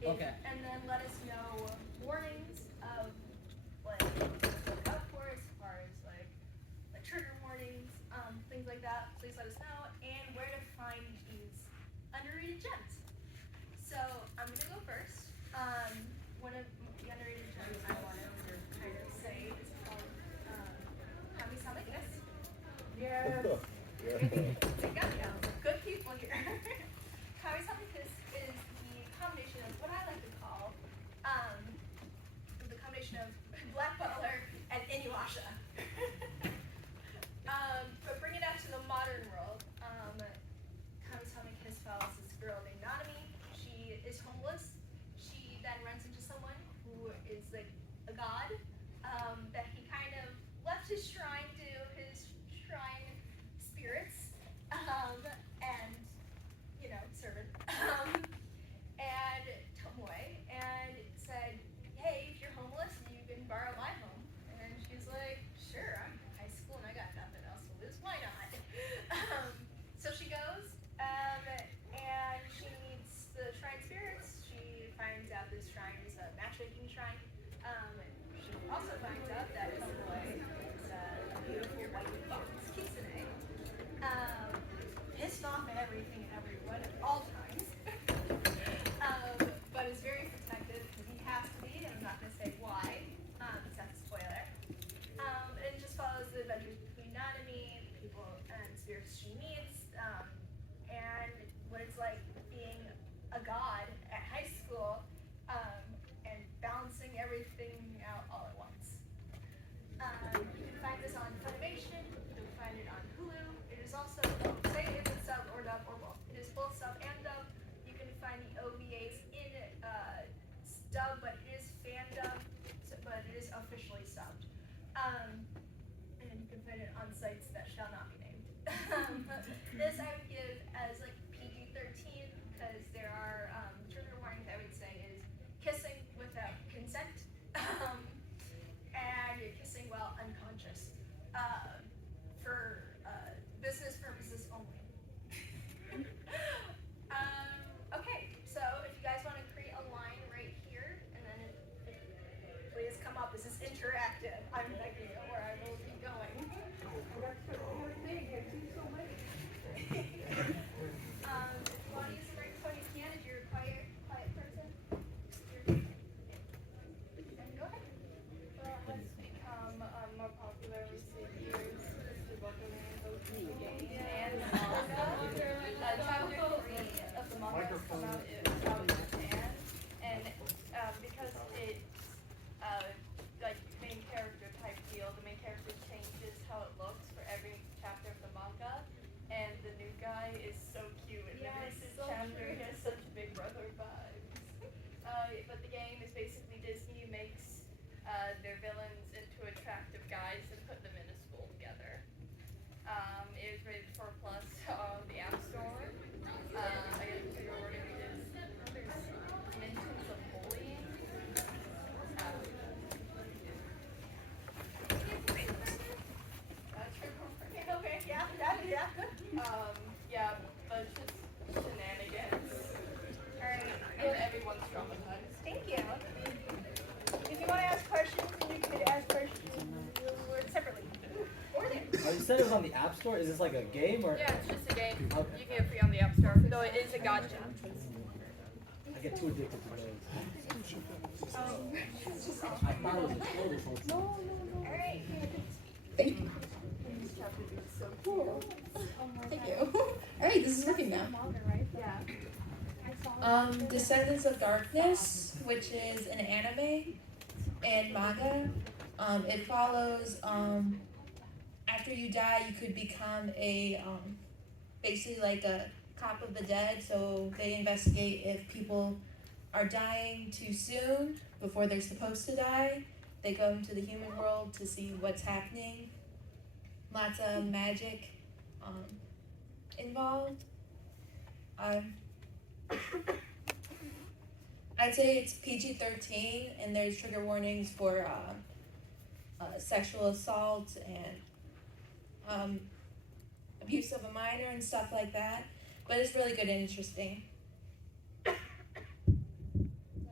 Okay. And then let us know warnings of like what to look out for as far as like trigger warnings, things like that. Please let us know, and where to find these underrated gems. So I'm gonna go first. One of the underrated gems I want to kind of say is called Kami-sama-Kiss. Yes. They got me now. Good people here. Kami-sama-Kiss is the combination of what I like to call the combination of Black Butler and Inuyasha. But bring it out to the modern world. Kami-sama-Kiss follows this girl named Nanami. She is homeless. She then runs into someone who is like a god that he kind of left his shrine to his shrine spirits and servant and Tomoe and said, hey, if you're homeless, you can borrow my home. And she's like, sure, I'm in high school and I got nothing else to lose. Why not? So she goes and she meets the shrine spirits. She finds out this shrine is a matchmaking shrine. She also finds out that Tomoe is a beautiful white fox, Kitsune. Pissed off at everything and everyone at all times. But is very protective because he has to be, and I'm not going to say why, because that's a spoiler. And it just follows the adventures between Nanami, the people and spirits she meets, and what it's like being a god at high school and balancing everything out all at once. You can find this on Funimation. You can find it on Hulu. It is also, say if it's sub or dub or both. It is both sub and dub. You can find the OVAs in dub, but it is fan dub, but it is officially subbed. And you can find it on sites that shall not be named. This I would give as like PG-13 because there are trigger warnings I would say is kissing without consent. And you're kissing while unconscious for business purposes only. Okay, so if you guys want to create a line right here, and then please come up. This is interactive. I'm begging you, or I will keep going. If you want to use the microphone, you can. If you're a quiet person, and go ahead. Has become more popular in recent years. The Pokemon, both the game and the manga. Chapter 3 of the manga has come out in Japan, and because it's like main character type deal, the main character changes how it looks for every chapter of the manga, and the new guy is so cute in the recent chapter. He has such big brother vibes. But the game is basically Disney makes their villains into attractive guys and put them in a school together. It was rated 4+ on the App Store. I guess pre-order because there's mentions of bullying. Okay, yeah, good. Yeah, but it's just shenanigans. Alright, And everyone's traumatized. thank you. If you want to ask questions, you could ask questions separately. Or there. Oh, you said it was on the App Store? Is this like a game or? Yeah, it's just a game. Okay. You can get free on the App Store, though it is a gotcha. I get too addicted to games. I thought it was a troll this whole time. Alright. Thank you. So cool. Thank you. Alright, this is working now. Descendants of Darkness, which is an anime and manga. It follows after you die, you could become a basically like a cop of the dead. So they investigate if people are dying too soon before they're supposed to die. They go into the human world to see what's happening. Lots of magic involved. I'd say it's PG-13, and there's trigger warnings for sexual assault and abuse of a minor and stuff like that. But it's really good and interesting.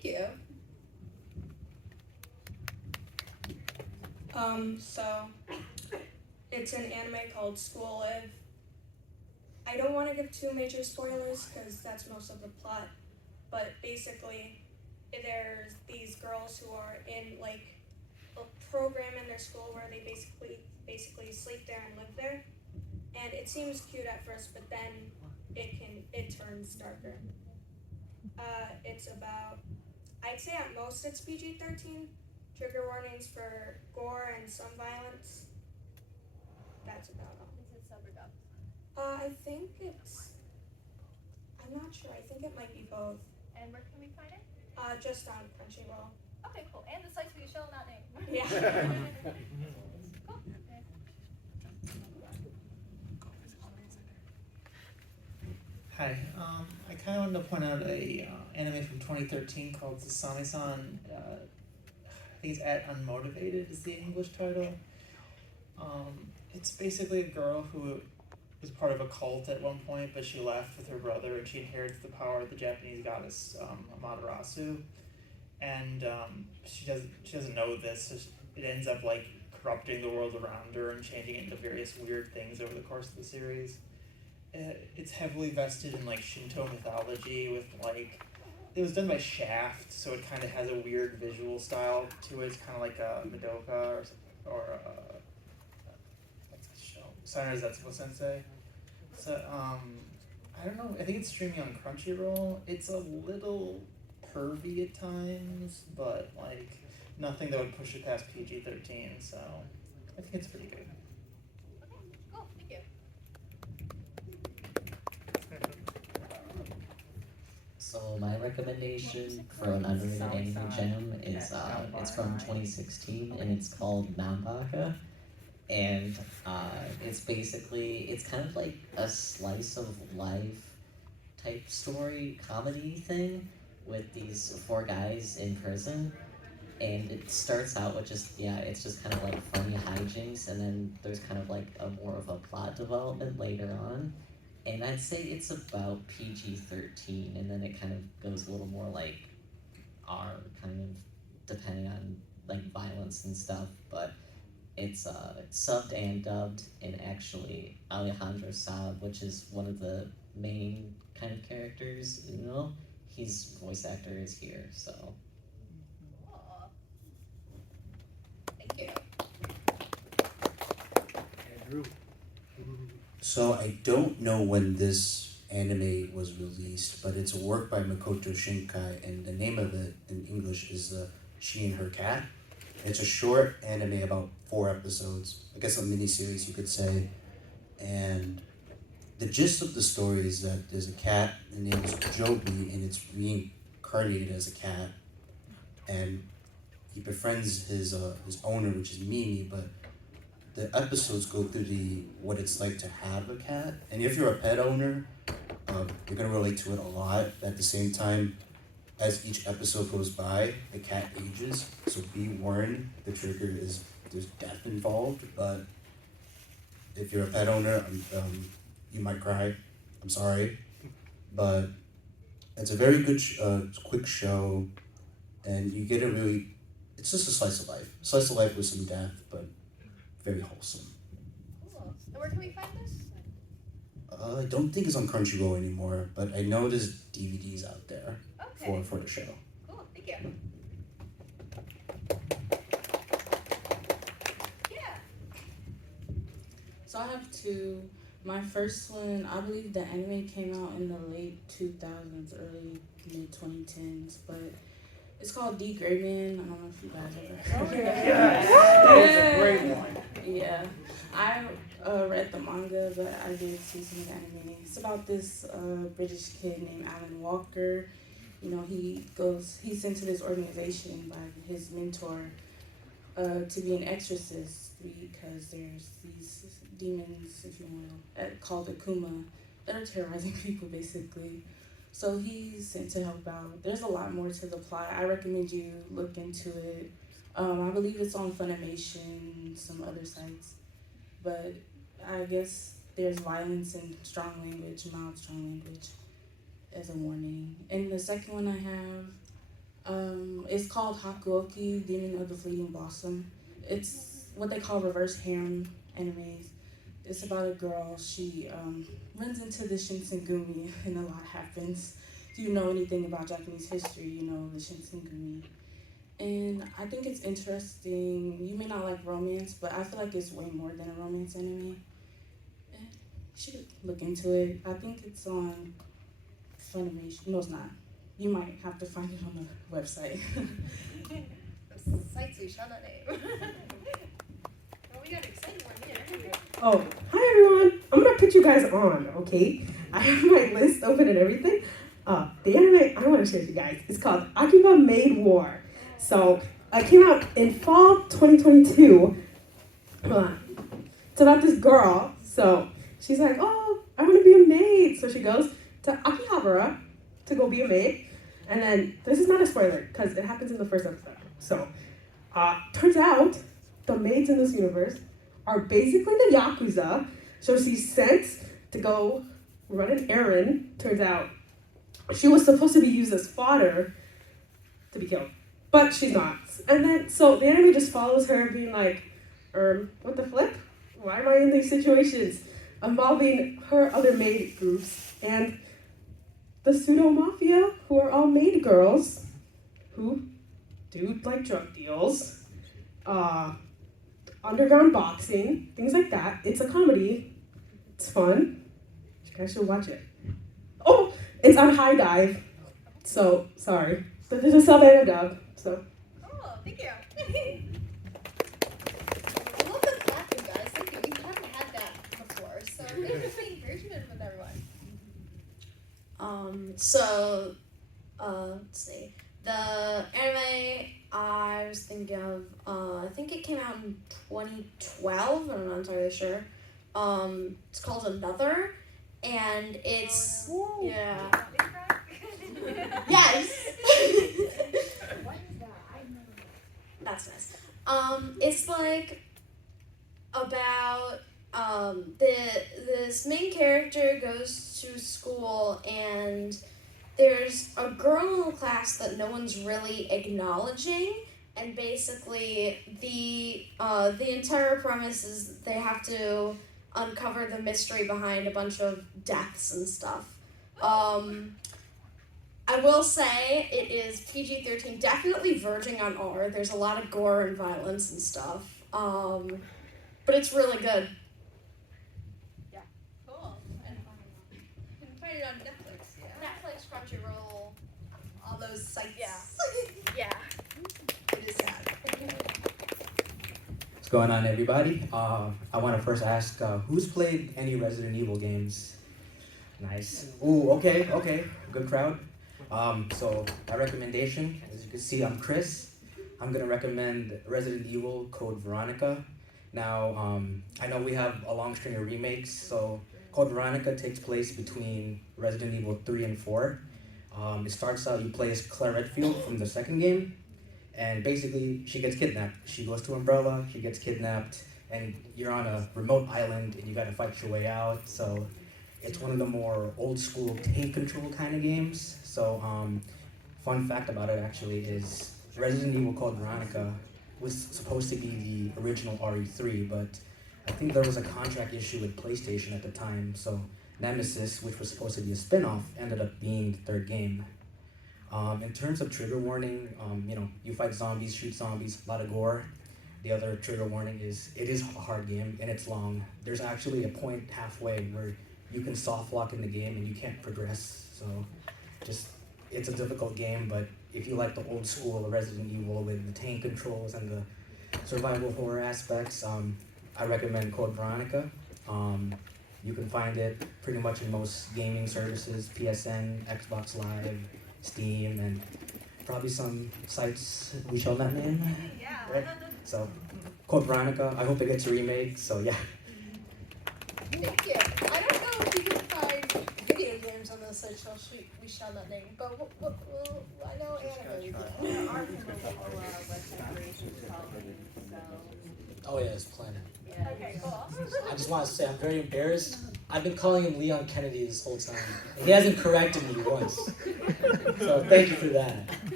Thank you. So it's an anime called School Live. I don't want to give too major spoilers because that's most of the plot, but basically there's these girls who are in like a program in their school where they basically sleep there and live there, and it seems cute at first, but then it turns darker. It's about, I'd say at most it's PG-13. Trigger warnings for gore and some violence. That's about all. Is it sub or dub? I think I'm not sure. I think it might be both. And where can we find it? Just on Crunchyroll. Okay, cool. And the sites we shall not name. Yeah. Cool. Hi, I kind of wanted to point out a anime from 2013 called Sasami-san. I think it's at Unmotivated is the English title. It's basically a girl who was part of a cult at one point, but she left with her brother and she inherits the power of the Japanese goddess Amaterasu. And she doesn't know this, so it ends up like corrupting the world around her and changing it into various weird things over the course of the series. It's heavily vested in like Shinto mythology with like, it was done by Shaft, so it kind of has a weird visual style to it. It's kind of like a Madoka or what's that show? Sainaru Zetsubo Sensei. So I don't know. I think it's streaming on Crunchyroll. It's a little pervy at times, but like nothing that would push it past PG-13. So I think it's pretty good. Okay, cool. Thank you. So my recommendation for an underrated anime gem is it's from 2016 and it's called Manga, and it's kind of like a slice of life type story comedy thing with these four guys in prison, and it starts out with it's just kind of like funny hijinks, and then there's kind of like a more of a plot development later on. And I'd say it's about PG-13, and then it kind of goes a little more like R, kind of depending on like violence and stuff. But it's subbed and dubbed, and actually Alejandro Saab, which is one of the main kind of characters, his voice actor is here. So Cool. Thank you. Andrew. So I don't know when this anime was released, but it's a work by Makoto Shinkai, and the name of it in English is She and Her Cat. It's a short anime about 4 episodes, I guess a miniseries you could say. And the gist of the story is that there's a cat, the name is Joby, and it's reincarnated as a cat. And he befriends his owner, which is Mimi, but the episodes go through what it's like to have a cat. And if you're a pet owner, you're going to relate to it a lot. At the same time, as each episode goes by, the cat ages. So be warned, there's death involved. But if you're a pet owner, you might cry. I'm sorry. But it's a very good, quick show. And you get it's just a slice of life. Slice of life with some death, but very wholesome. Cool. And where can we find this? I don't think it's on Crunchyroll anymore, but I know there's DVDs out there Okay. for the show. Cool. Thank you. Yeah. So I have two. My first one, I believe the anime came out in the late 2000s, early mid 2010s, but it's called D. Grayman. I don't know if you guys ever heard of it. That was a great one. Yeah, I read the manga, but I did see some of the anime. It's about this British kid named Alan Walker. He's sent to this organization by his mentor to be an exorcist because there's these demons, if you will, called Akuma that are terrorizing people basically. So he's sent to help out. There's a lot more to the plot. I recommend you look into it. I believe it's on Funimation, some other sites. But I guess there's violence and strong language, mild strong language, as a warning. And the second one I have, It's called Hakuoki, Demon of the Fleeting Blossom. It's what they call reverse harem animes. It's about a girl. She runs into the Shinsengumi, and a lot happens. If you know anything about Japanese history, you know the Shinsengumi. And I think it's interesting. You may not like romance, but I feel like it's way more than a romance anime. And you should look into it. I think it's on Funimation. No, it's not. You might have to find it on the website. Sites you shall not name. Well, we got an exciting one here. Oh, hi everyone. I'm gonna put you guys on, okay? I have my list open and everything. The anime I want to share with you guys is called Akiba Maid War. So it came out in fall 2022. Hold on. It's about this girl. So she's like, oh, I want to be a maid. So she goes to Akihabara to go be a maid. And then, this is not a spoiler, because it happens in the first episode. So, turns out, the maids in this universe are basically the Yakuza. So she's sent to go run an errand. Turns out, she was supposed to be used as fodder to be killed. But she's not. And then, so the anime just follows her being like, what the flip? Why am I in these situations? Involving her other maid groups. And the pseudo-mafia, who are all maid girls, who do like drug deals, underground boxing, things like that. It's a comedy. It's fun. You guys should watch it. Oh, it's on High Dive. So, sorry. But there's a sub and a dub, so. Oh, thank you. I love the clapping, guys. Thank you. We haven't had that before, so thank you for the engagement with everyone. Let's see. The anime I was thinking of, I think it came out in 2012, I'm not entirely sure. It's called Another, and it's, yeah. Yes! That's nice. It's like about this main character goes to school, and there's a girl in the class that no one's really acknowledging, and basically the entire premise is they have to uncover the mystery behind a bunch of deaths and stuff. I will say it is PG-13, definitely verging on R. There's a lot of gore and violence and stuff, but it's really good. Cool. And you can find it on Netflix. Yeah. Netflix, Crunchyroll, all those sites. Yeah. Yeah. It is sad. What's going on, everybody? I want to first ask, who's played any Resident Evil games? Nice. Ooh, okay, good crowd. So my recommendation, as you can see, I'm Chris. I'm gonna recommend Resident Evil Code Veronica. Now, I know we have a long string of remakes, so Code Veronica takes place between Resident Evil 3 and 4. It starts out, you play as Claire Redfield from the second game, and basically she gets kidnapped. She goes to Umbrella, she gets kidnapped, and you're on a remote island and you gotta fight your way out. So it's one of the more old school tank control kind of games. So fun fact about it actually is Resident Evil Code Veronica was supposed to be the original RE3, but I think there was a contract issue with PlayStation at the time, so Nemesis, which was supposed to be a spin-off, ended up being the third game. In terms of trigger warning, you fight zombies, shoot zombies, a lot of gore. The other trigger warning is it is a hard game and it's long. There's actually a point halfway where you can soft lock in the game and you can't progress, so it's a difficult game, but if you like the old school Resident Evil with the tank controls and the survival horror aspects, I recommend Code Veronica. You can find it pretty much in most gaming services, PSN, Xbox Live, Steam, and probably some sites we shall not name. Yeah. Right? So, Code Veronica, I hope it gets a remake, so yeah. Thank you. I don't know if you can find video games on the site we shall not name, but I know anime we can. Our website creation colleague, so. Oh yeah, there's plenty. Yeah. Okay, cool. I just want to say I'm very embarrassed. I've been calling him Leon Kennedy this whole time. And he hasn't corrected me once. So thank you for that.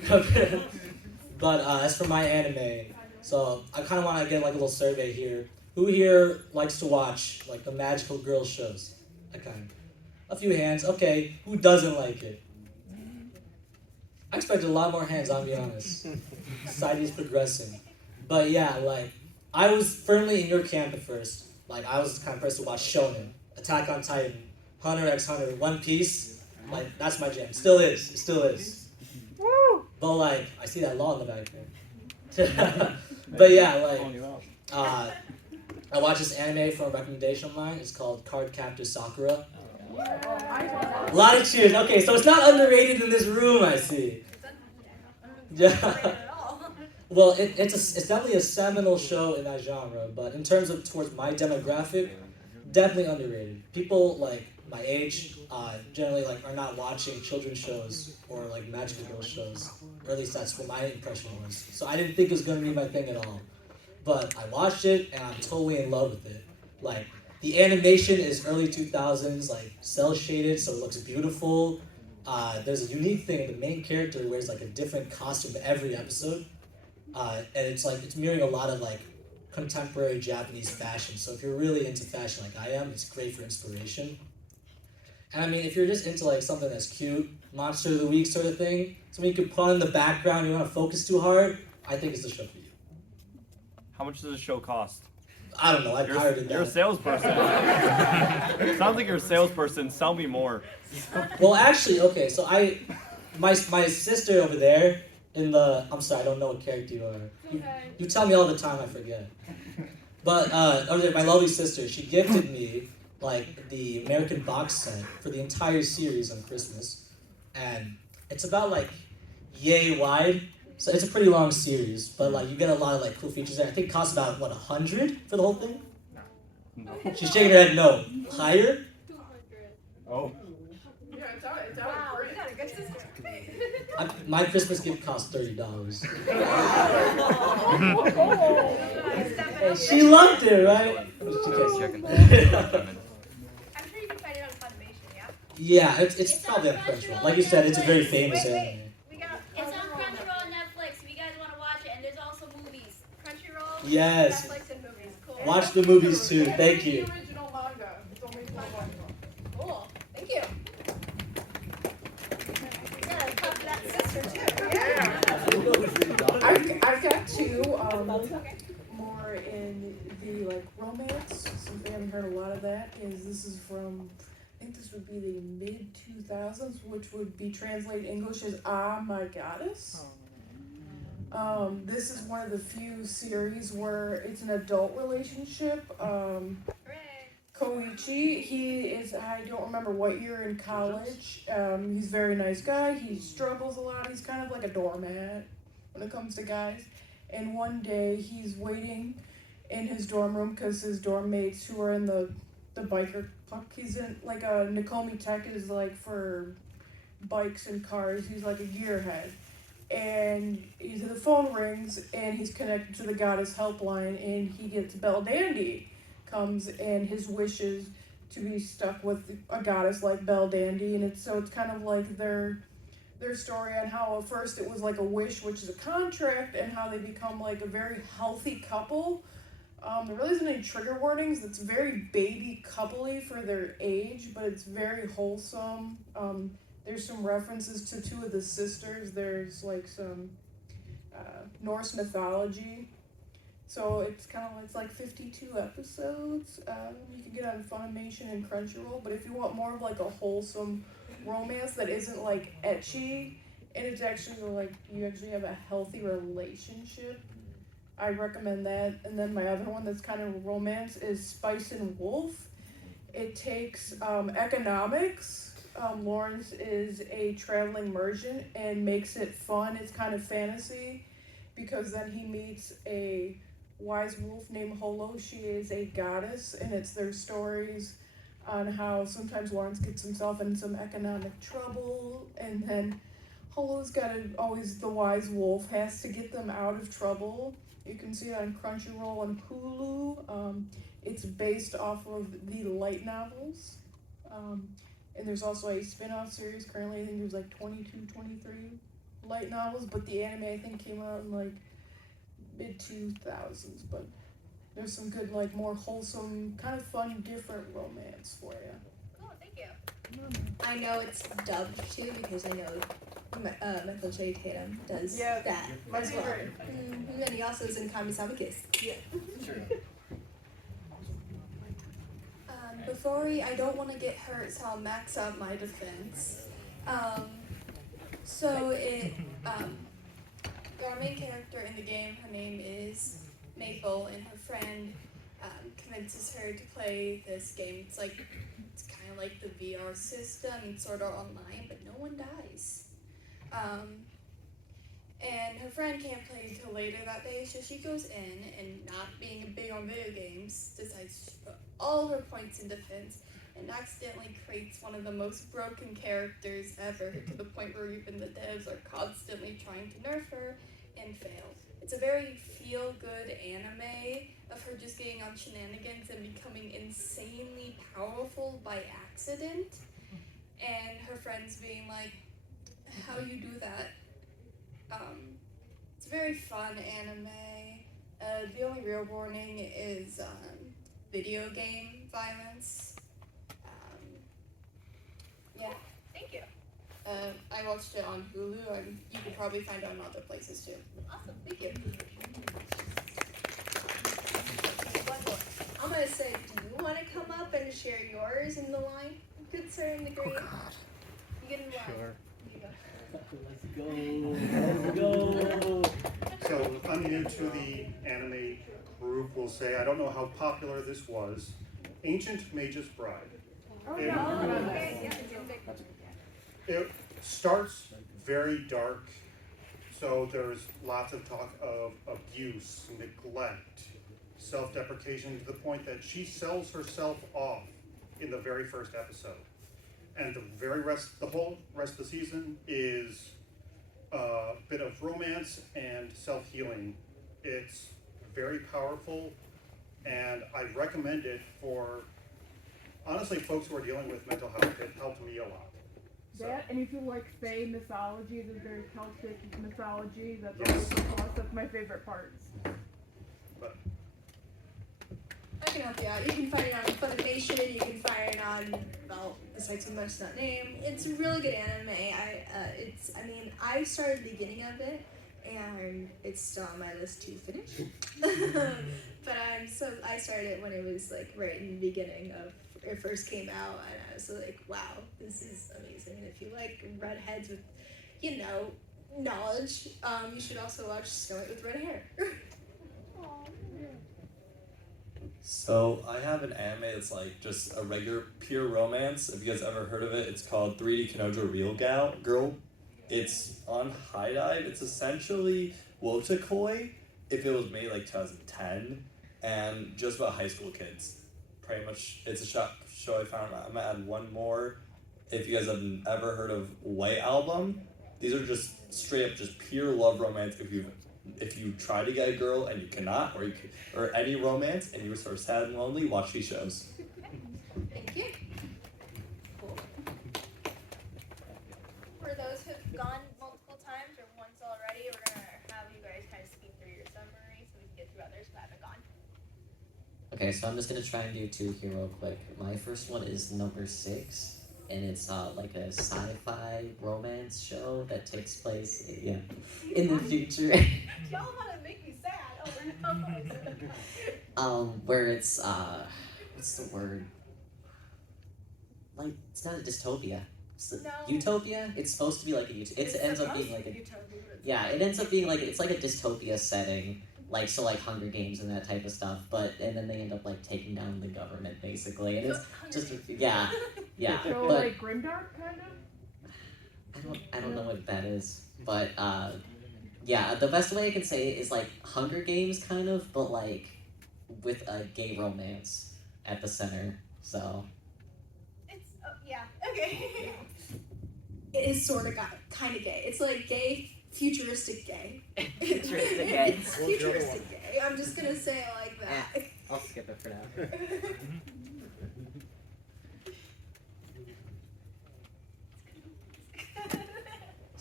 But as for my anime, so I kind of want to get like a little survey here. Who here likes to watch like the magical girl shows? A few hands. Okay, who doesn't like it? I expected a lot more hands, I'll be honest. Society is progressing. But yeah, like, I was firmly in your camp at first. Like, I was the kind of person to watch Shonen, Attack on Titan, Hunter x Hunter, One Piece. Like, that's my jam. Still is. It still is. But like, I see that law in the back there. But yeah, like, I watched this anime from a recommendation of mine. It's called Card Captor Sakura. A lot of cheers. Okay, so it's not underrated in this room, I see. Yeah. Well, it's definitely a seminal show in that genre, but in terms of towards my demographic, definitely underrated. People like my age generally like are not watching children's shows or like magical girl shows, or at least that's what my impression was. So I didn't think it was gonna be my thing at all, but I watched it and I'm totally in love with it. Like the animation is early 2000s, like cel shaded, so it looks beautiful. There's a unique thing. The main character wears like a different costume every episode. And it's mirroring a lot of like contemporary Japanese fashion. So if you're really into fashion like I am, it's great for inspiration. And I mean, if you're just into like something that's cute, Monster of the Week sort of thing, something you can put on in the background, you don't want to focus too hard, I think it's the show for you. How much does the show cost? I don't know, I pirated that. You're a salesperson. Sounds like you're a salesperson. Sell me more. Well, actually, okay, so my sister over there, I'm sorry, I don't know what character you are. You tell me all the time, I forget. But over there, my lovely sister, she gifted me like the American box set for the entire series on Christmas, and it's about like yay wide. So it's a pretty long series, but like you get a lot of like cool features there. I think it costs about what, $100 for the whole thing? No. She's shaking her head no. Higher? 200. Oh. Yeah, it's out of print. You got a good sister. My Christmas gift cost $30. She loved it, right? I'm sure you can find it on Funimation, yeah? Yeah, it's probably on Crunchyroll. Like you said, it's a very famous anime. It's on Crunchyroll and Netflix if you guys want to watch it, and there's also movies. Crunchyroll, Yes. Netflix, and movies. Cool. Watch the movies too. Thank you. The original manga. It's only manga. Cool. Thank you. Yeah, talk to that sister too. Yeah. I've got two more in the like romance. Since we haven't heard a lot of that, this is from I think this would be the mid 2000s, which would be translated English as Ah My Goddess. This is one of the few series where it's an adult relationship. Koichi, he is, I don't remember what year in college. He's a very nice guy. He struggles a lot. He's kind of like a doormat when it comes to guys. And one day he's waiting in his dorm room because his dorm mates who are in the biker club, he's in like a Nakomi Tech is like for bikes and cars. He's like a gearhead. And the phone rings and he's connected to the goddess helpline and he gets Belle Dandy comes and his wish is to be stuck with a goddess like Belle Dandy, and it's kind of like their story on how at first it was like a wish, which is a contract, and how they become like a very healthy couple. There really isn't any trigger warnings. It's very baby coupley for their age, but it's very wholesome. There's some references to two of the sisters. There's like some Norse mythology. So it's like 52 episodes. You can get on Funimation and Crunchyroll, but if you want more of like a wholesome romance that isn't like ecchi, and it's actually like you actually have a healthy relationship, I recommend that. And then my other one that's kind of romance is Spice and Wolf. It takes economics. Lawrence is a traveling merchant and makes it fun. It's kind of fantasy because then he meets a wise wolf named Holo. She is a goddess, and it's their stories on how sometimes Lawrence gets himself in some economic trouble, and then Holo's always the wise wolf has to get them out of trouble. You can see it on Crunchyroll and Hulu. It's based off of the light novels. And there's also a spin-off series currently. I think there's like 22, 23 light novels, but the anime I think came out in like mid 2000s. But there's some good, like more wholesome, kind of fun, different romance for you. Cool, thank you. I know it's dubbed too because I know Michael J. Tatum does Yeah, that my as well. favorite. And he also is in Kami-sama Kiss. Yeah. I don't want to get hurt, so I'll max out my defense. Our main character in the game, her name is Maple, and her friend convinces her to play this game. It's kind of like the VR system. It's sort of online, but no one dies. And her friend can't play until later that day, so she goes in and, not being big on video games, decides to put all her points in defense and accidentally creates one of the most broken characters ever, to the point where even the devs are constantly trying to nerf her and fail. It's a very feel-good anime of her just getting on shenanigans and becoming insanely powerful by accident, and her friends being like, how you do that? It's a very fun anime. The only real warning is video game violence. Yeah. Thank you. I watched it on Hulu, and you can probably find it on other places too. Awesome, thank you. I'm gonna say, do you want to come up and share yours in the line? Good sir in the green. You get in line. Sure. Let's go. So I'm new to the anime group, we'll say. I don't know how popular this was. Ancient Mage's Bride. Oh, It- yeah. Okay, yeah. It starts very dark, so there's lots of talk of abuse, neglect, self-deprecation, to the point that she sells herself off in the very first episode. And the whole rest of the season is a bit of romance and self-healing. It's very powerful, and I recommend it for, honestly, folks who are dealing with mental health. It helped me a lot. So, That, and if you like Fae mythology, the very Celtic mythology, that's Yes. also plus, that's my favorite parts. but I can help you out. You can find it on Funimation. You can find it on, well, the site's must not name. It's a really good anime. I started the beginning of it, and it's still on my list to finish. But I started it when it was like right in the beginning of it first came out, and I was like, wow, this is amazing. And if you like redheads with, knowledge, you should also watch Snow White with Red Hair. So I have an anime that's like just a regular pure romance. If you guys ever heard of it, it's called 3D Kanojo Real Girl. It's on High Dive. It's essentially Wotakoi if it was made like 2010, and just about high school kids. Pretty much, it's a show I found. I'm gonna add one more. If you guys have ever heard of White Album, these are just straight up just pure love romance. If you try to get a girl and you cannot, or any romance and you're sort of sad and lonely, watch these shows. Thank you. Cool. For those who've gone multiple times or once already, we're gonna have you guys kind of speak through your summary so we can get through others who haven't gone. Okay, so I'm just gonna try and do two here real quick. My first one is number 6, and it's like a sci-fi romance show that takes place, in the future. Y'all wanna make me sad? Where it's what's the word? Like, it's not a dystopia. It's a No. utopia. It's supposed to be like a utopia. It ends up being like a it ends up being like it's like a dystopia setting. Like Hunger Games and that type of stuff, and then they end up like taking down the government basically, and it's just yeah. So But like Grimdark, kind of? I don't know what that is, but the best way I can say it is like Hunger Games kind of, but like with a gay romance at the center. So It's okay. It is sort of kind of gay. It's like gay, futuristic gay. Futuristic gay. It's futuristic gay. I'm just gonna say it like that. I'll skip it for now.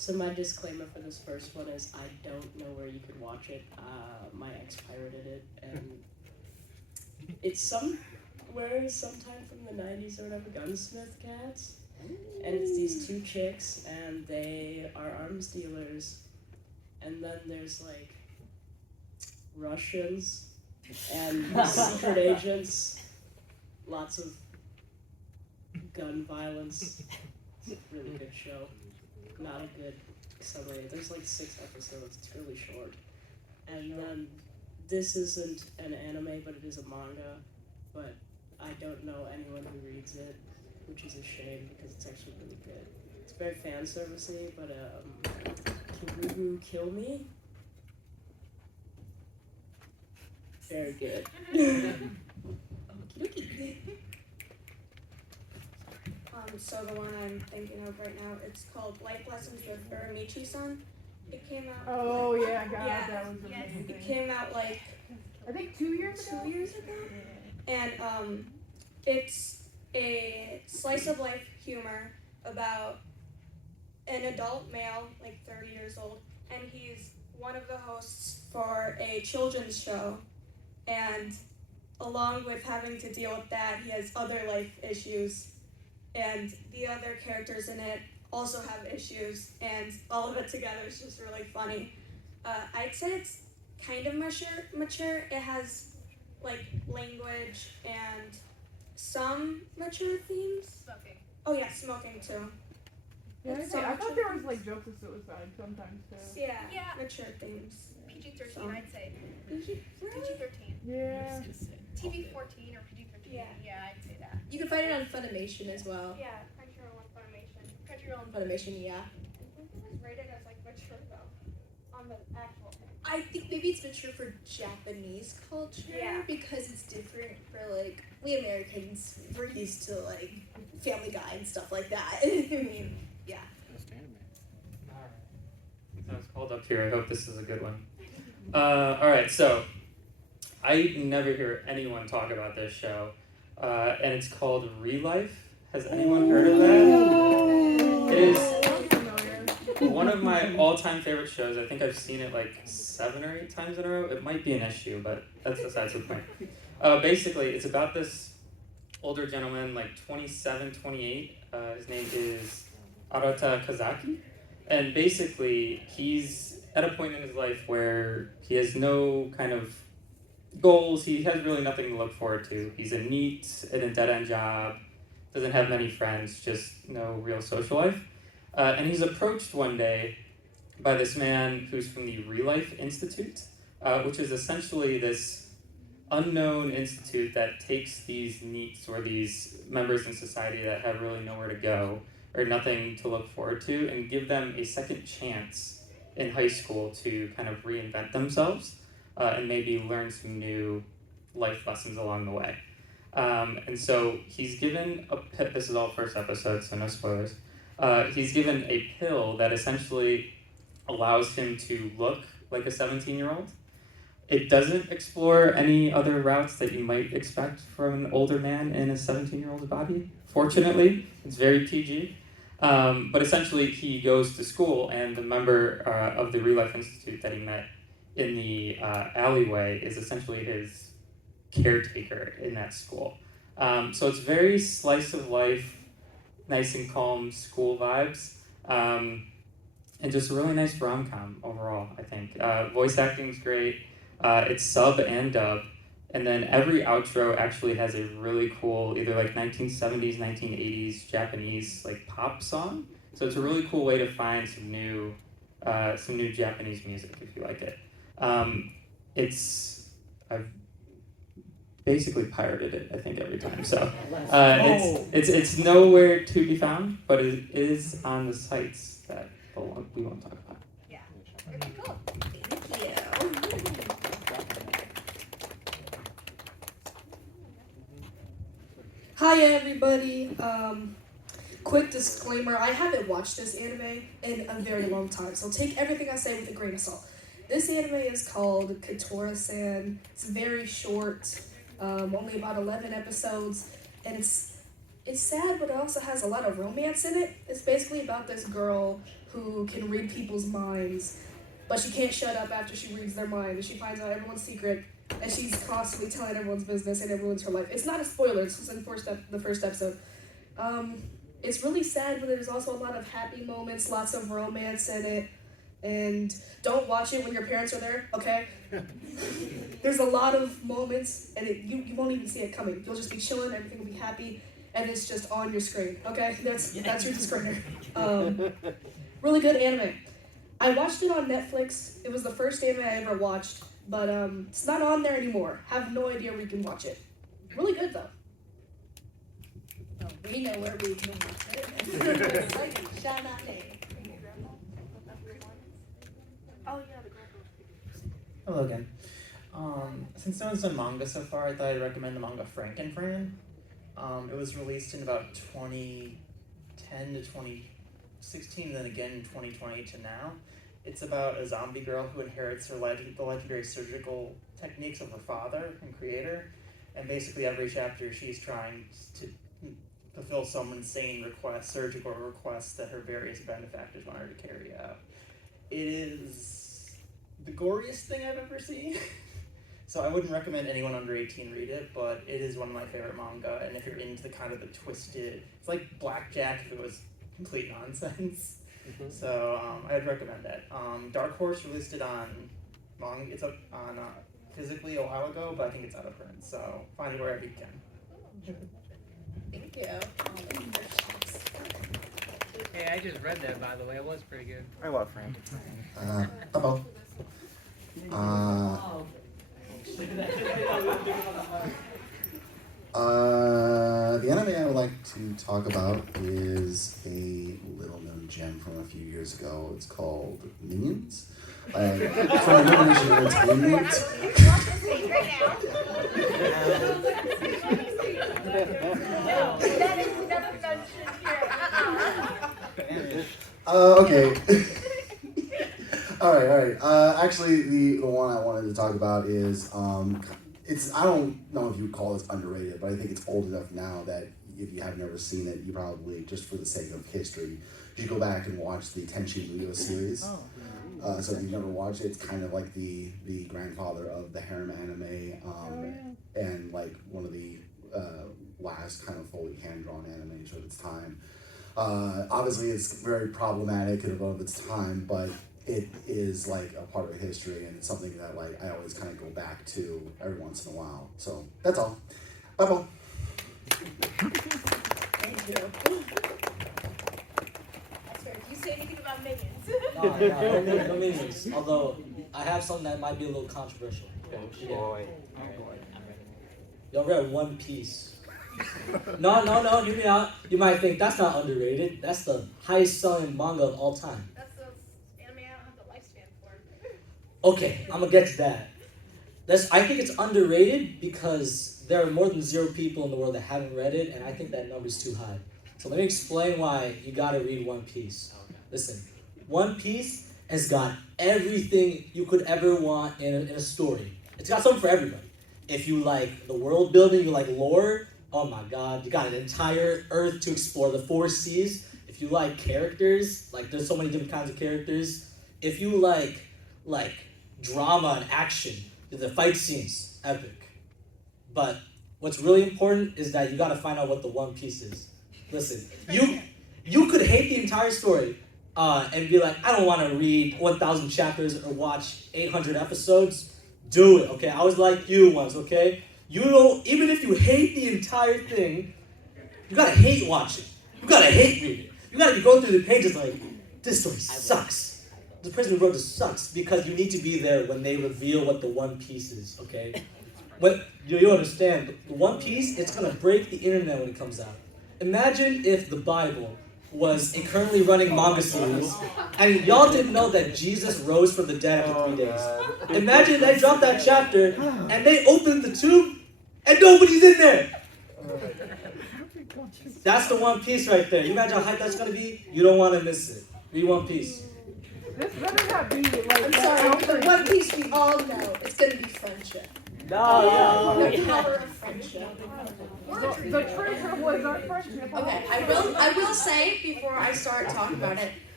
So my disclaimer for this first one is I don't know where you could watch it. My ex pirated it, and it's somewhere sometime from the 90s or whatever, Gunsmith Cats. And it's these two chicks, and they are arms dealers. And then there's like Russians and secret agents, lots of gun violence. It's a really good show. Not a good summary. There's like 6 episodes. It's really short. And then this isn't an anime, but it is a manga. But I don't know anyone who reads it, which is a shame because it's actually really good. It's very fan servicey, but Kirugu Kill Me. Very good. So the one I'm thinking of right now, it's called Life Lessons with Uramichi-san. It came out. Oh yeah, God, yeah, that was amazing. It came out like I think 2 years ago. 2 years ago. And it's a slice of life humor about an adult male, like 30 years old, and he's one of the hosts for a children's show. And along with having to deal with that, he has other life issues. And the other characters in it also have issues, and all of it together is just really funny. I'd say it's kind of mature. It has like language and some mature themes. Smoking. Oh yeah, smoking too. Yeah, Some I thought mature there was themes. like jokes of suicide sometimes too. Yeah, Yeah. mature themes. PG-13, So- I'd say. Really? PG-13. Yeah. TV 14 or PG-13. Yeah. Yeah, I'd say that. You can find it on Funimation as well. Yeah, Crunchyroll and Funimation. Crunchyroll and Funimation, yeah. I think it was rated as like mature though, on the actual thing. I think maybe it's mature for Japanese culture Yeah. because it's different for like we Americans. We're used to like Family Guy and stuff like that. I mean, yeah. So it's called up here. I hope this is a good one. Alright, so I never hear anyone talk about this show. And it's called Re-Life. Has anyone heard of that? It is one of my all-time favorite shows. I think I've seen it like 7 or 8 times in a row. It might be an issue, but that's besides the point. Basically, it's about this older gentleman, like 27, 28. His name is Arata Kazaki. And basically, he's at a point in his life where he has no kind of goals. He has really nothing to look forward to. He's a NEET in a dead-end job, doesn't have many friends, just no real social life. And he's approached one day by this man who's from the Re-Life Institute, which is essentially this unknown institute that takes these NEETs or these members in society that have really nowhere to go or nothing to look forward to and give them a second chance in high school to kind of reinvent themselves and maybe learn some new life lessons along the way. And so he's given this is all first episode, so no spoilers. He's given a pill that essentially allows him to look like a 17-year-old. It doesn't explore any other routes that you might expect from an older man in a 17-year-old's body. Fortunately, it's very PG. But essentially, he goes to school, and the member of the Real Life Institute that he met in the alleyway is essentially his caretaker in that school. So it's very slice of life, nice and calm school vibes, and just a really nice rom-com overall, I think. Voice acting's great. It's sub and dub. And then every outro actually has a really cool, either like 1970s, 1980s Japanese like pop song. So it's a really cool way to find some new Japanese music if you like it. I've basically pirated it, I think, every time. So it's nowhere to be found, but it is on the sites that we won't talk about. Yeah. Okay, cool. Thank you. Hi everybody. Quick disclaimer, I haven't watched this anime in a very long time, so take everything I say with a grain of salt. This anime is called Katora-san. It's very short, only about 11 episodes, and it's sad, but it also has a lot of romance in it. It's basically about this girl who can read people's minds, but she can't shut up after she reads their mind, and she finds out everyone's secret, and she's constantly telling everyone's business, and it ruins her life. It's not a spoiler, it's just in the first episode. It's really sad, but there's also a lot of happy moments, lots of romance in it, and don't watch it when your parents are there, okay? There's a lot of moments, and you won't even see it coming. You'll just be chilling, everything will be happy, and it's just on your screen, okay? That's your disclaimer. Really good anime. I watched it on Netflix. It was the first anime I ever watched, but it's not on there anymore. Have no idea where you can watch it. Really good, though. Oh, we know where we can watch it. Shall not name. Oh, yeah, the graphic. Hello again. Since no one's done manga so far, I thought I'd recommend the manga Frankenfran. It was released in about 2010 to 2016, then again in 2020 to now. It's about a zombie girl who inherits the legendary surgical techniques of her father and creator, and basically every chapter she's trying to fulfill some insane surgical requests that her various benefactors want her to carry out. It is the goriest thing I've ever seen. So I wouldn't recommend anyone under 18 read it, but it is one of my favorite manga, and if you're into the kind of the twisted, it's like Blackjack if it was complete nonsense. So I'd recommend that. Dark Horse released it on manga. It's up on physically a while ago, but I think it's out of print. So find it wherever you can. Thank you. Hey, I just read that, by the way. It was pretty good. I love Frank. Hello. The anime I would like to talk about is a little-known gem from a few years ago. It's called Minions. From Illumination Entertainment. Okay. All right. Actually, the one I wanted to talk about is I don't know if you would call this underrated, but I think it's old enough now that if you have never seen it, you probably, just for the sake of history, you go back and watch the Tenchi Muyo series. So if you've never watched it, it's kind of like the grandfather of the harem anime, and like one of the last kind of fully hand-drawn animes of its time. Obviously, it's very problematic and above its time, but it is like a part of history, and it's something that like I always kind of go back to every once in a while. So that's all. Bye-bye. Thank you. That's fair. Do you say anything about Minions? No Minions. Although I have something that might be a little controversial. Oh boy. Y'all read One Piece? No, hear me out. You might think that's not underrated. That's the highest selling manga of all time. That's the anime I don't have the lifespan for. Okay, I'm gonna get to that. I think it's underrated because there are more than 0 people in the world that haven't read it, and I think that number's too high. So let me explain why you gotta read One Piece. Listen, One Piece has got everything you could ever want in a story. It's got something for everybody. If you like the world building, you like lore, oh my god, you got an entire Earth to explore, the 4 seas. If you like characters, like there's so many different kinds of characters. If you like drama and action, the fight scenes, epic. But what's really important is that you gotta find out what the One Piece is. Listen, you could hate the entire story and be like, I don't want to read 1,000 chapters or watch 800 episodes. Do it, okay? I was like you once, okay? You don't, even if you hate the entire thing, you gotta hate watching. You gotta hate reading. You gotta be going through the pages like, this story sucks. The person who wrote this sucks, because you need to be there when they reveal what the One Piece is, okay? What you understand, the One Piece, it's gonna break the internet when it comes out. Imagine if the Bible was a currently running manga series, and y'all didn't know that Jesus rose from the dead after 3 days. Imagine they dropped that chapter, and they opened the tomb, and nobody's in there. That's the One Piece right there. You imagine how hype that's gonna be? You don't want to miss it. Read One Piece. This better not be like I'm sorry, the One Piece we all know, it's gonna be friendship. No. The power of friendship. The treasure was our friendship. Okay, I will say before I start talking about it,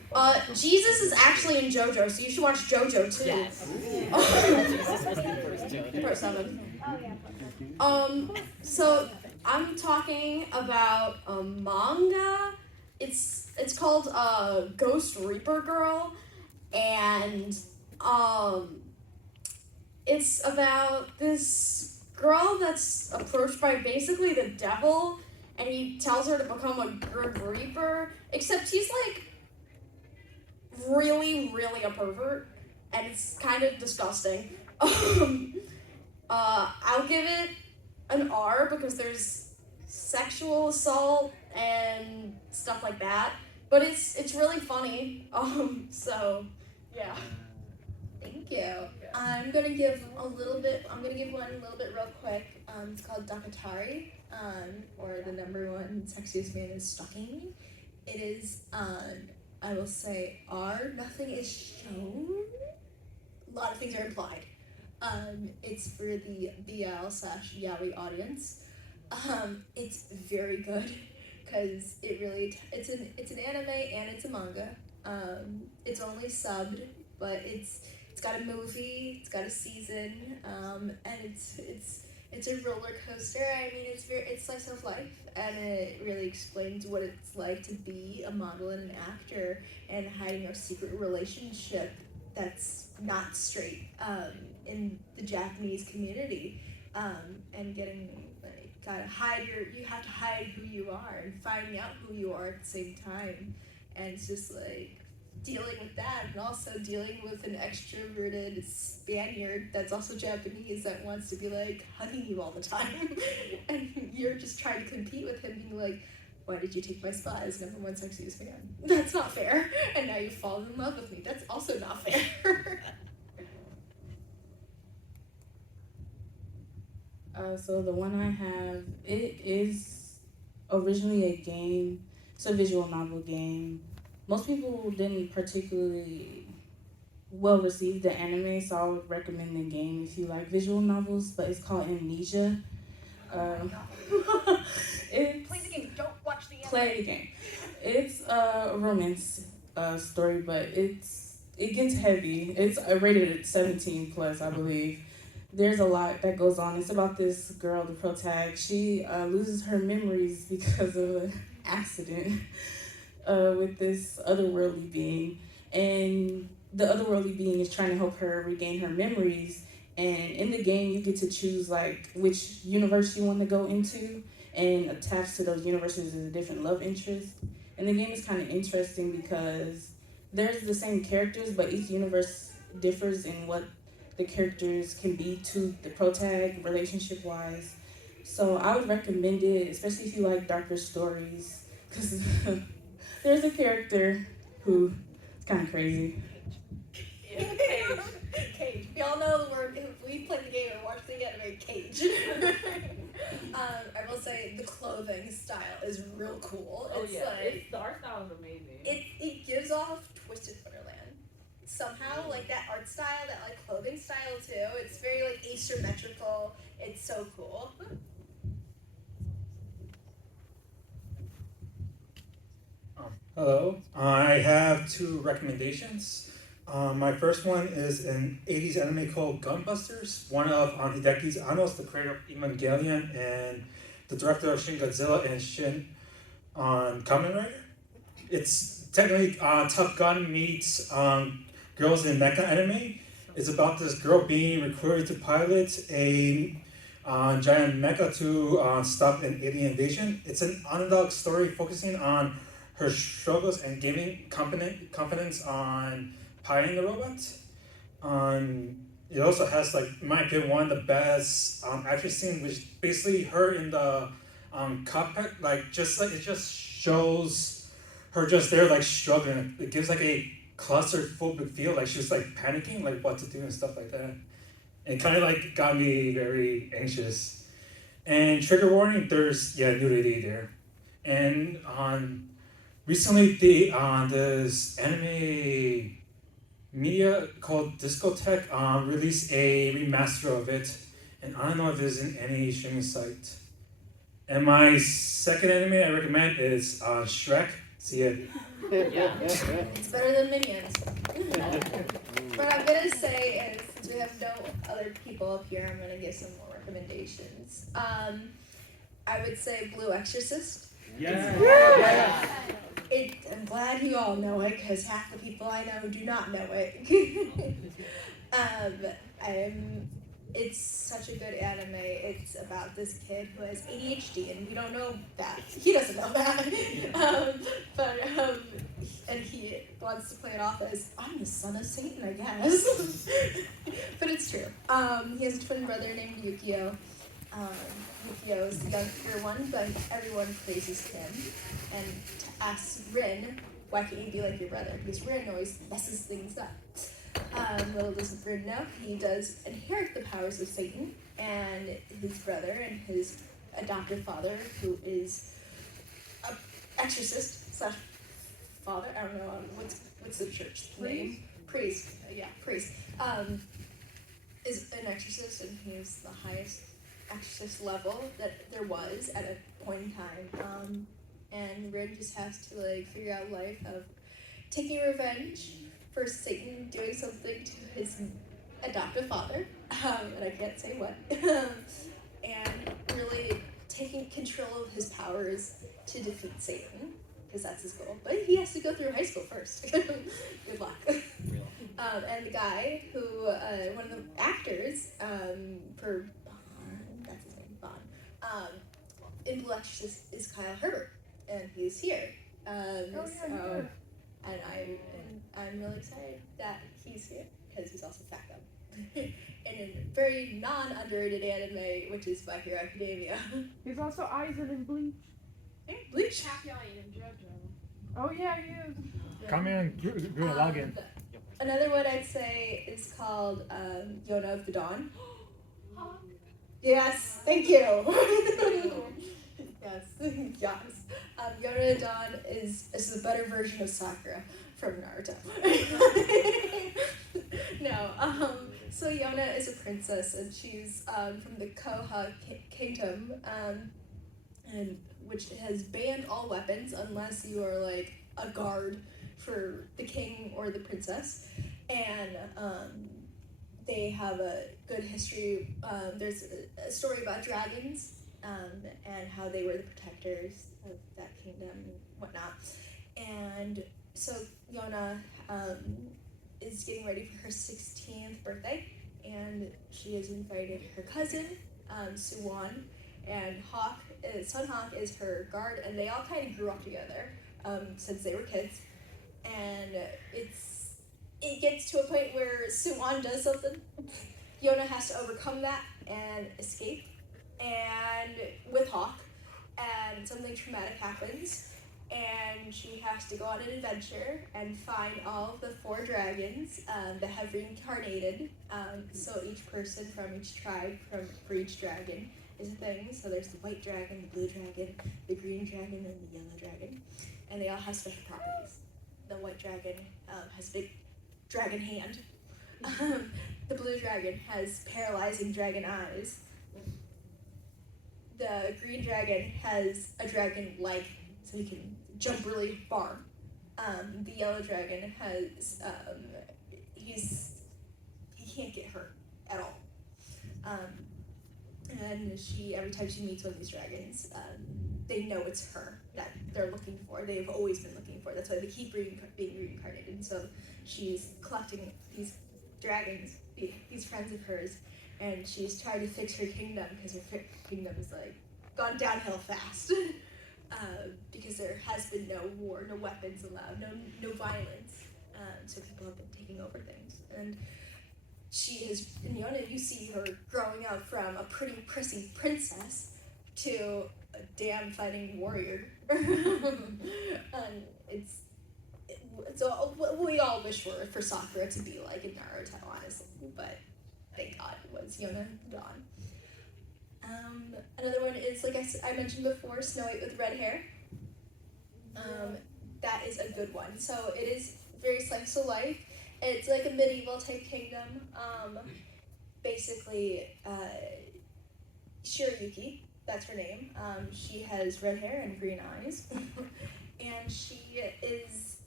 Jesus is actually in JoJo, so you should watch JoJo too. Yes. Part 7. So I'm talking about a manga. It's called Ghost Reaper Girl, and it's about this girl that's approached by basically the devil, and he tells her to become a good reaper, except he's like really, really a pervert, and it's kind of disgusting. I'll give it an R because there's sexual assault and stuff like that, but it's really funny. So yeah. Thank you. I'm gonna give one a little bit real quick. It's called Dakatari, or the #1 sexiest man is stalking me. It is, I will say R, nothing is shown. A lot of things are implied. It's for the BL/yaoi audience. It's very good because it's an anime and it's a manga. It's only subbed, but it's got a movie, it's got a season, and it's a roller coaster. I mean, it's slice of life, and it really explains what it's like to be a model and an actor and hiding a secret relationship that's not straight in the Japanese community, and getting you have to hide who you are and finding out who you are at the same time, and it's just like dealing with that, and also dealing with an extroverted Spaniard that's also Japanese that wants to be like hugging you all the time, and you're just trying to compete with him, being like, why did you take my spot as #1 sexiest man? That's not fair. And now you've fallen in love with me. That's also not fair. So the one I have, it is originally a game. It's a visual novel game. Most people didn't particularly well receive the anime, so I would recommend the game if you like visual novels, but it's called Amnesia. Play the game, don't watch the anime. Play the game. It's a romance story, but it gets heavy. It's rated at 17 plus, I believe. There's a lot that goes on. It's about this girl, the protagonist. She loses her memories because of an accident with this otherworldly being, and the otherworldly being is trying to help her regain her memories. And in the game, you get to choose like which universe you want to go into, and attached to those universes is a different love interest. And the game is kind of interesting because there's the same characters, but each universe differs in what the characters can be to the protagonist relationship-wise. So I would recommend it, especially if you like darker stories, because there's a character who is kind of crazy. Cage. We all know the word. If we played the game and watched the anime, Cage. I will say the clothing style is real cool. Oh It's yeah, like the art style is amazing. it gives off Twisted Wonderland. Somehow, like that art style, that like clothing style too. It's very like asymmetrical. It's so cool. Hello, I have 2 recommendations. My first one is an 80s anime called Gunbusters, one of Hideaki Anno's, the creator of Evangelion and the director of Shin Godzilla and Shin on Kamen Rider. It's technically Top Gun meets Girls in Mecha anime. It's about this girl being recruited to pilot a giant mecha to stop an alien invasion. It's an underdog story focusing on her struggles and gaining confidence on piloting the robot. It also has, like, in my opinion, one of the best action scenes, which basically her in the cockpit, it just shows her just there, like, struggling. It gives like a claustrophobic feel, like she's like panicking, like what to do and stuff like that. And it kind of like got me very anxious. And trigger warning, there's nudity there. And recently this anime media called Discotech released a remaster of it, and I don't know if it's in any streaming site. And my second anime I recommend is Shrek. See it. It's better than Minions. What I'm gonna say is, since we have no other people up here, I'm gonna give some more recommendations. I would say Blue Exorcist. I'm glad you all know it, because half the people I know do not know it. It's such a good anime. It's about this kid who has ADHD, and we don't know that. He doesn't know that. And he wants to play it off as, I'm the son of Satan, I guess. But it's true. He has a twin brother named Yukio. Yukio is the younger one, but everyone praises him and asks Rin, why can't you be like your brother? Because Rin always messes things up. Little does Rin know, he does inherit the powers of Satan, and his brother and his adoptive father, who is an exorcist slash father, I don't know, what's the church name? Priest. Priest. Is an exorcist, and he's the highest exorcist level that there was at a point in time. And Rin just has to figure out life of taking revenge for Satan doing something to his adoptive father, and I can't say what, and really taking control of his powers to defeat Satan, because that's his goal. But he has to go through high school first. Good luck. And the guy who, one of the actors for Bond, that's his name, Bond, in Blue Exorcist is Kyle Herbert, and he's here. And I'm really excited that he's here, because he's also fat up. In a very non-underrated anime, which is My Hero Academia. He's also Aizen in Bleach. Hey, Bleach. Oh yeah, he is. Come in, do a login. Another one I'd say is called Yona of the Dawn. Yes, thank you. Yes. Yona of the Dawn is a better version of Sakura from Naruto. No, so Yona is a princess, and she's from the Koha Kingdom, and which has banned all weapons unless you are a guard for the king or the princess, and they have a good history. There's a story about dragons and how they were the protectors of that kingdom and whatnot. And so Yona is getting ready for her 16th birthday, and she has invited her cousin, Suwon, and Hawk. Sun Hawk is her guard, and they all kind of grew up together since they were kids. And it gets to a point where Suwon does something. Yona has to overcome that and escape, and with Hawk, and something traumatic happens, and she has to go on an adventure and find all of the 4 dragons that have reincarnated. So each person from each tribe for each dragon is a thing. So there's the white dragon, the blue dragon, the green dragon, and the yellow dragon, and they all have special properties. The white dragon has a big dragon hand. The blue dragon has paralyzing dragon eyes. The green dragon has a dragon leg, so he can jump really far. The yellow dragon has he can't get hurt at all. And every time she meets one of these dragons, they know it's her that they're looking for. They've always been looking for. That's why they keep being reincarnated. And so she's collecting these dragons, these friends of hers, and she's trying to fix her kingdom, because her kingdom is gone downhill fast. Because there has been no war, no weapons allowed, no violence. So people have been taking over things. And she has, in Yona, you see her growing up from a pretty prissy princess to a damn fighting warrior. And so we all wish for Sakura to be like in Naruto, honestly, but thank God it was Yona Dawn. Another one is, like I mentioned before, Snow White with red hair. That is a good one. So it is very slice of life. It's like a medieval type kingdom. Basically, Shirayuki, that's her name. She has red hair and green eyes. And she is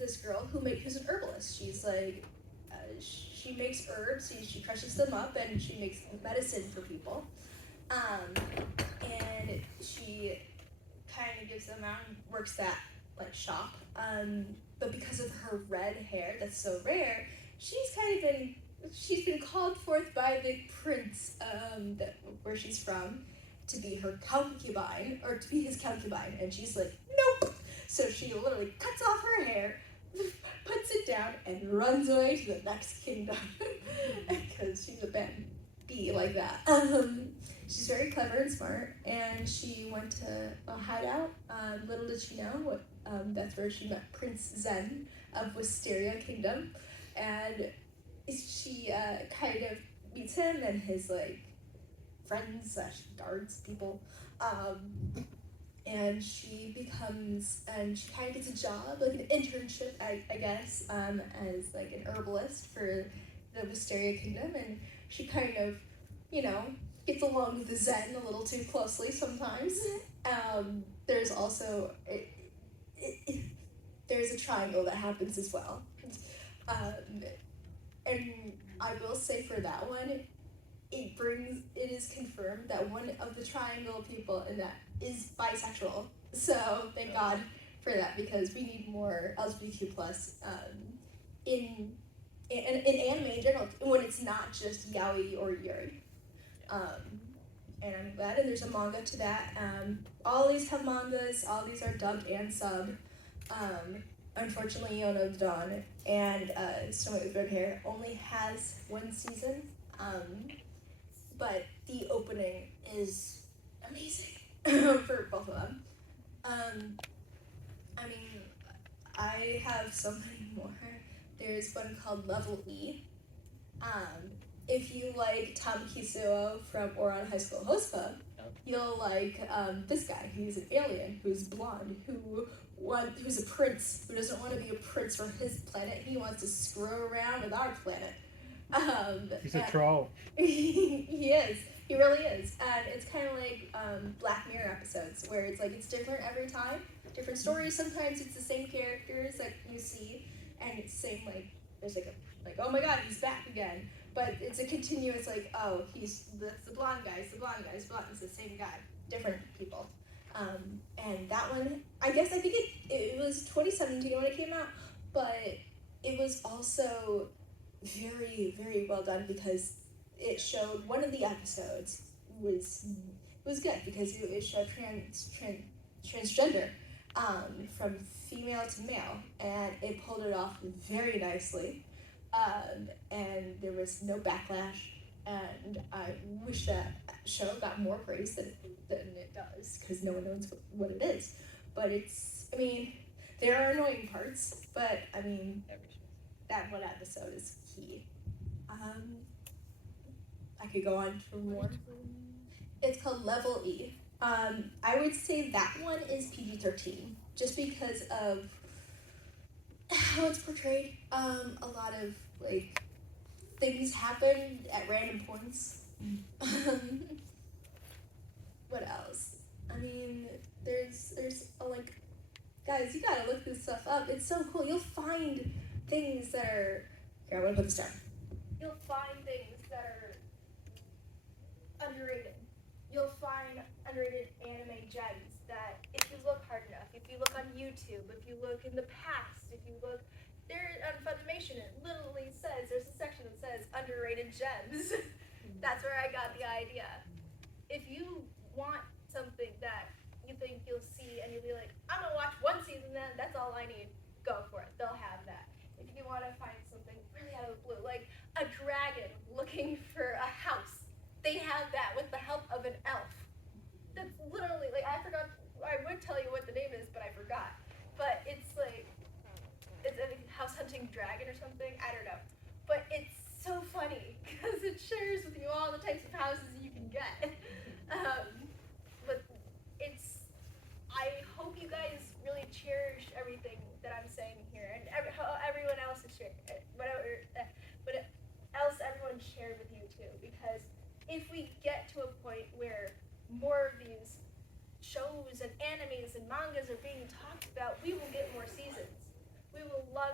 this girl who's an herbalist. She's like, she makes herbs. She crushes them up and she makes medicine for people. And she kind of gives them out and works that like shop. But because of her red hair that's so rare, she's been called forth by the prince where she's from to be her concubine, or to be his concubine, and she's like, nope. So she literally cuts off her hair, puts it down, and runs away to the next kingdom because she's a bee like that. She's very clever and smart, and she went to a hideout. Little did she know that's where she met Prince Zen of Wisteria Kingdom, and she kind of meets him and his like friends / guards people, and she kind of gets a job, like an internship, I guess, as like an herbalist for the Wisteria Kingdom, and she kind of, gets along with the Zen a little too closely sometimes. There's also there's a triangle that happens as well, and I will say for that one, it is confirmed that one of the triangle people in that is bisexual. So thank God for that, because we need more LGBTQ plus in anime in general, when it's not just yaoi or yuri. And I'm glad, and there's a manga to that. All these have mangas, all these are dubbed and subbed. Unfortunately, Yono Dawn and Snow White with Red Hair only has one season, but the opening is amazing for both of them. I mean, I have so many more. There's one called Level E. If you like Tom Kisuo from Ouran High School Host Club, you'll like this guy. He's an alien who's blonde, who's a prince, who doesn't want to be a prince for his planet. He wants to screw around with our planet. He's a troll. He is. He really is. And it's kind of like Black Mirror episodes, where it's like it's different every time, different stories. Sometimes it's the same characters that you see, and it's the same, like there's like oh my god, he's back again. But it's a continuous oh, that's the blonde guy, it's the blonde guy, it's the same guy, different people. And that one, I think it was 2017 when it came out, but it was also very, very well done, because it showed one of the episodes was good, because it showed transgender from female to male, and it pulled it off very nicely. And there was no backlash, and I wish that show got more praise than it does, because no one knows what it is. But there are annoying parts, but that one episode is key. I could go on for more. It's called Level E. I would say that one is PG-13, just because of how it's portrayed. A lot of things happen at random points. What else? There's guys, you gotta look this stuff up. It's so cool. You'll find things that are here. I'm gonna put this down. You'll find things that are underrated. You'll find underrated anime gems that, if you look hard enough, if you look on YouTube, if you look in the past, if you look there on Funimation, it literally says, there's a section that says underrated gems. That's where I got the idea. If you want something that you think you'll see and you'll be like, I'm gonna watch one season then, that's all I need, go for it. They'll have that. If you want to find something really out of the blue, like a dragon looking for a house, they have that with the help of an elf. That's literally, I forgot, I would tell you what the name is, but I forgot. But it's it's a house hunting dragon or something, I don't know. But it's so funny, because it shares with you all the types of houses you can get. But I hope you guys really cherish everything that I'm saying here, and everyone else is sharing, whatever else everyone shared with you too, because if we get to a point where more of these shows and animes and mangas are being talked about, we will get more seasons. We will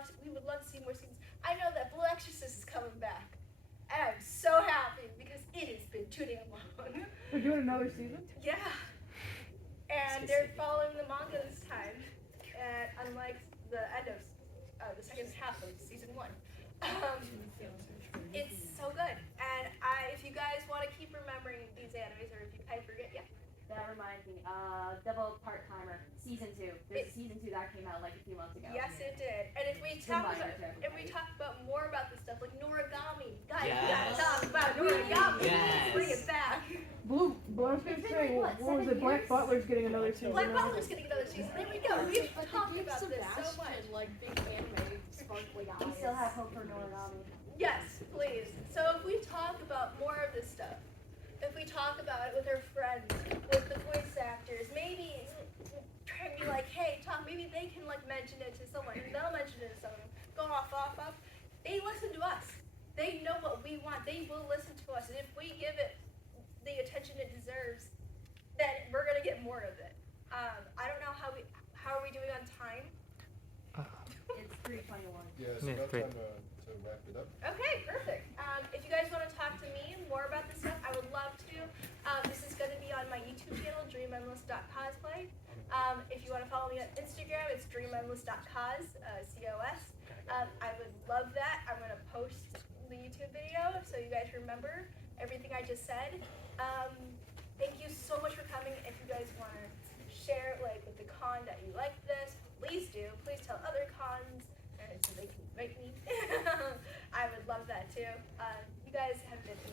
shooting alone. They're doing another season? Yeah. And they're following the manga this time, and unlike the end of the second half of season 1. It's so good, and if you guys want to keep remembering these animes, or if you, I forget, yeah. That reminds me, Double Part-Timer, Season 2. There's a Season 2 that came out like a few months ago. Yes, it did. And if we Come talk by, about, everybody. if we talk about more about this stuff, like Noragami, guys, we Yes. gotta talk about Noragami. Yes. Bring it back. Blue, I was gonna say, what was it? Black Butler's getting another season. Black Butler's getting another season. There we go. We've talked about this so much. like big anime, sparkly eyes. We still have hope for Noragami. Yes, please. So if we talk about more of this stuff, if we talk about it with our friends, with the voice actors, maybe try and be like, hey, talk. Maybe they can like mention it to someone, and they'll mention it to someone. Go off. They listen to us. They know what we want. They will listen to us, and if we give it the attention it deserves, then we're gonna get more of it. I don't know how are we doing on time? It's 3:21. Yeah, so about time to wrap it up. Okay, perfect. If you guys want to talk to me more about this stuff, I would love to. This is going to be on my YouTube channel, dreamendless.cosplay. If you want to follow me on Instagram, it's dreamendless.cos, C-O-S. I would love that. I'm going to post the YouTube video so you guys remember everything I just said. Thank you so much for coming. If you guys want to share like with the con that you like this, please do. Please tell other cons so they can invite me. I would love that too. You guys have been